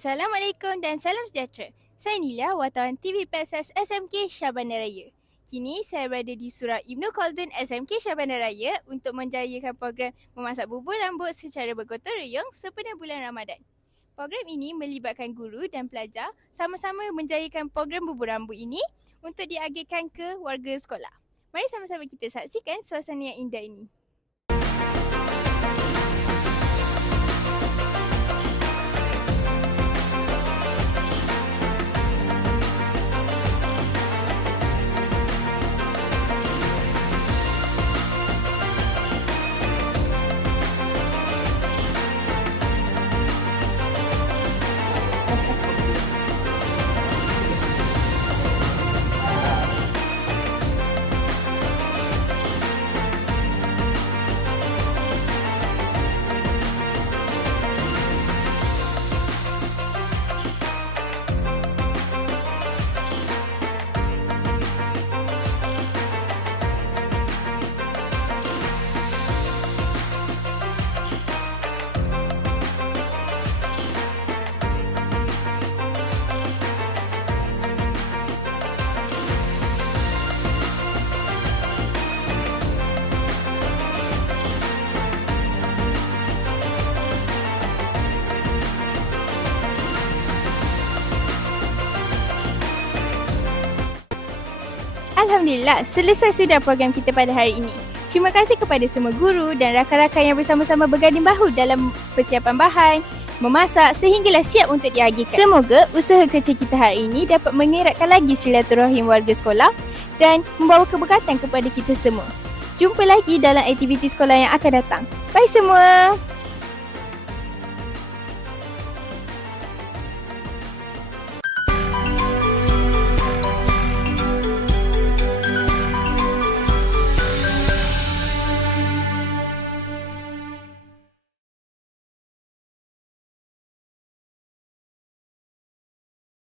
Assalamualaikum dan salam sejahtera. Saya Nilia, wartawan TV PSS SMK Shah Bandar Raya. Kini saya berada di Surau Ibnu Khaldun SMK Shah Bandar Raya untuk menjayakan program memasak bubur rambut secara bergotong royong sepenuh bulan Ramadan. Program ini melibatkan guru dan pelajar sama-sama menjayakan program bubur rambut ini untuk diagihkan ke warga sekolah. Mari sama-sama kita saksikan suasana yang indah ini. Alhamdulillah, selesai sudah program kita pada hari ini. Terima kasih kepada semua guru dan rakan-rakan yang bersama-sama berganding bahu dalam persiapan bahan, memasak sehinggalah siap untuk diagihkan. Semoga usaha kecil kita hari ini dapat mengeratkan lagi silaturahim warga sekolah dan membawa keberkatan kepada kita semua. Jumpa lagi dalam aktiviti sekolah yang akan datang. Bye semua!